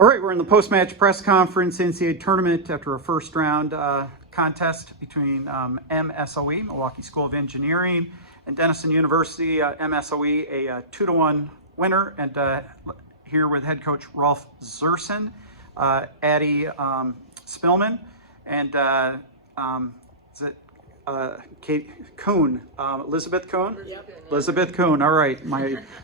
All right, we're in the post-match press conference NCAA tournament after a first round contest between MSOE, Milwaukee School of Engineering, and Denison University, MSOE, a 2-1 winner. And here with head coach Rolf Zerson, Addie Spillman, and is it Kate Kuhn, Elizabeth Kuhn? Yep. Elizabeth Kuhn. All right,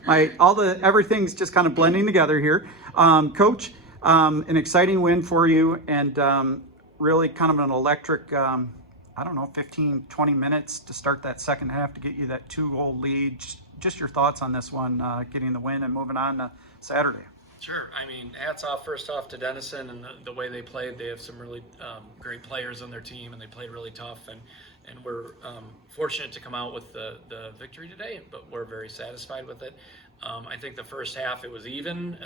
everything's just kind of blending together here. Coach, an exciting win for you, and really kind of an electric, 15, 20 minutes to start that second half to get you that 2-goal lead. Just your thoughts on this one, getting the win and moving on to Saturday. Sure. I mean, hats off first off to Denison and the way they played. They have some really great players on their team, and they played really tough. And we're fortunate to come out with the victory today, but we're very satisfied with it. I think the first half it was even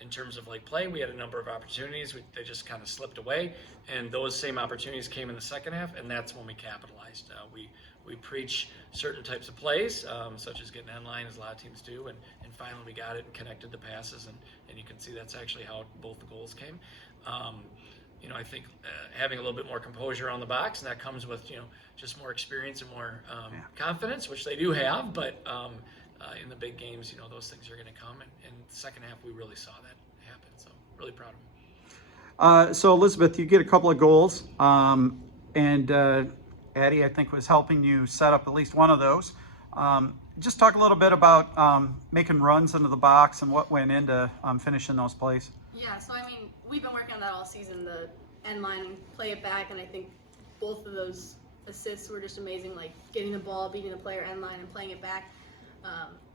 in terms of play. We had a number of opportunities. They just kind of slipped away, and those same opportunities came in the second half, and that's when we capitalized. We preach certain types of plays, such as getting end line, as a lot of teams do, and finally we got it and connected the passes, and you can see that's actually how both the goals came. I think having a little bit more composure on the box, and that comes with just more experience and more confidence, which they do have, but in the big games, those things are going to come, and the second half we really saw that happen, so really proud of them. So Elizabeth, you get a couple of goals, and Addie, I think, was helping you set up at least one of those. Just talk a little bit about making runs into the box and what went into finishing those plays. Yeah, so we've been working on that all season, the end line and play it back, and I think both of those assists were just amazing, getting the ball, beating the player end line, and playing it back.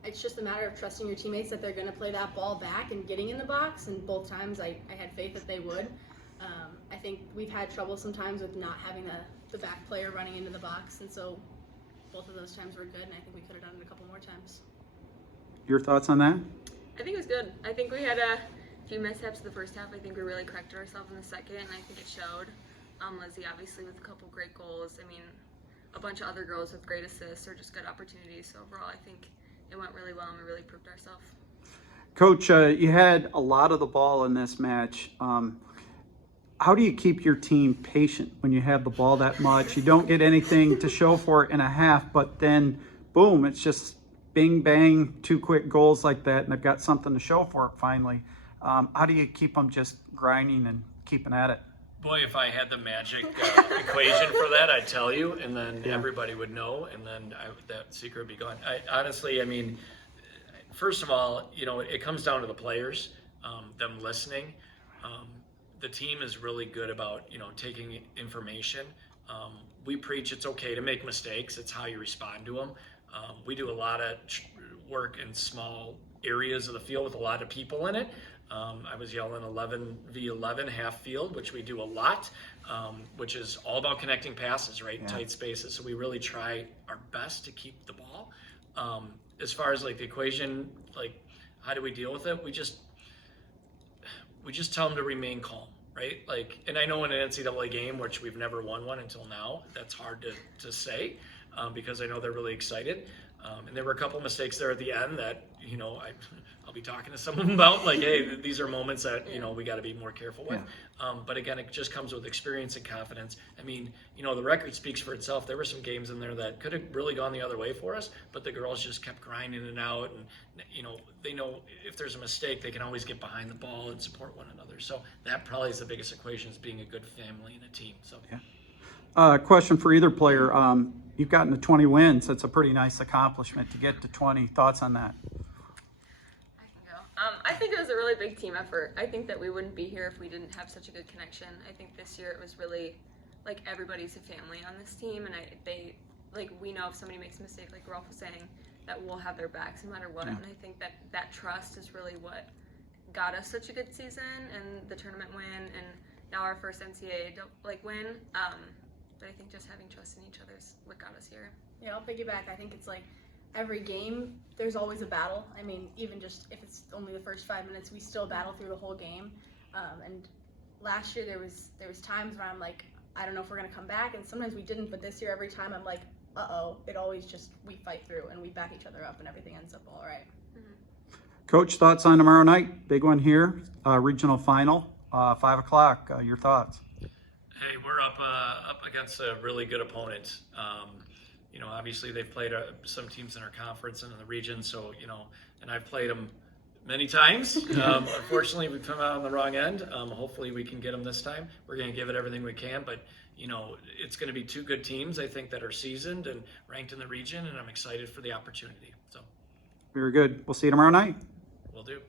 It's just a matter of trusting your teammates that they're going to play that ball back and getting in the box, and both times I had faith that they would. I think we've had trouble sometimes with not having the back player running into the box, and so both of those times were good, and I think we could have done it a couple more times. Your thoughts on that? I think it was good. I think we had a few missteps in the first half. I think we really corrected ourselves in the second, and I think it showed. Lizzie obviously with a couple great goals. A bunch of other girls with great assists or just good opportunities. So overall, I think it went really well, and we really proved ourselves. Coach, you had a lot of the ball in this match. How do you keep your team patient when you have the ball that much? You don't get anything to show for it in a half, but then, boom, it's just bing, bang, 2 quick goals like that, and they've got something to show for it finally. How do you keep them just grinding and keeping at it? Boy, if I had the magic equation for that, I'd tell you, and then everybody would know, and then that secret would be gone. Honestly, first of all, it comes down to the players, them listening. The team is really good about, taking information. We preach it's okay to make mistakes. It's how you respond to them. We do a lot of work in small areas of the field with a lot of people in it. I was yelling 11v11 half field, which we do a lot, which is all about connecting passes, right, in tight spaces. So we really try our best to keep the ball. As far as the equation, how do we deal with it? We just tell them to remain calm, right? And I know in an NCAA game, which we've never won one until now, that's hard to say because I know they're really excited. And there were a couple mistakes there at the end that, I'll be talking to someone about, hey, these are moments that, we got to be more careful with. But again, it just comes with experience and confidence. The record speaks for itself. There were some games in there that could have really gone the other way for us, but the girls just kept grinding it out. And, they know if there's a mistake, they can always get behind the ball and support one another. So that probably is the biggest equation, is being a good family and a team. So, Question for either player. You've gotten to 20 wins. That's a pretty nice accomplishment to get to 20. Thoughts on that? I can go. I think it was a really big team effort. I think that we wouldn't be here if we didn't have such a good connection. I think this year it was really everybody's a family on this team, and we know if somebody makes a mistake, like Rolf was saying, that we'll have their backs no matter what. And I think that trust is really what got us such a good season and the tournament win, and now our first NCAA win. But I think just having trust in each other is what got us here. Yeah, I'll piggyback. I think it's every game, there's always a battle. Even just if it's only the first 5 minutes, we still battle through the whole game. And last year there was times where I'm I don't know if we're gonna come back, and sometimes we didn't. But this year, every time I'm uh-oh. It always just, we fight through and we back each other up, and everything ends up all right. Coach, thoughts on tomorrow night? Big one here, regional final, 5 o'clock. Your thoughts? Hey, we're up against a really good opponent. Obviously they've played some teams in our conference and in the region, so and I've played them many times. Unfortunately, we've come out on the wrong end. Hopefully, we can get them this time. We're going to give it everything we can, but it's going to be two good teams, I think, that are seasoned and ranked in the region, and I'm excited for the opportunity. So, Very good. We'll see you tomorrow night. Will do.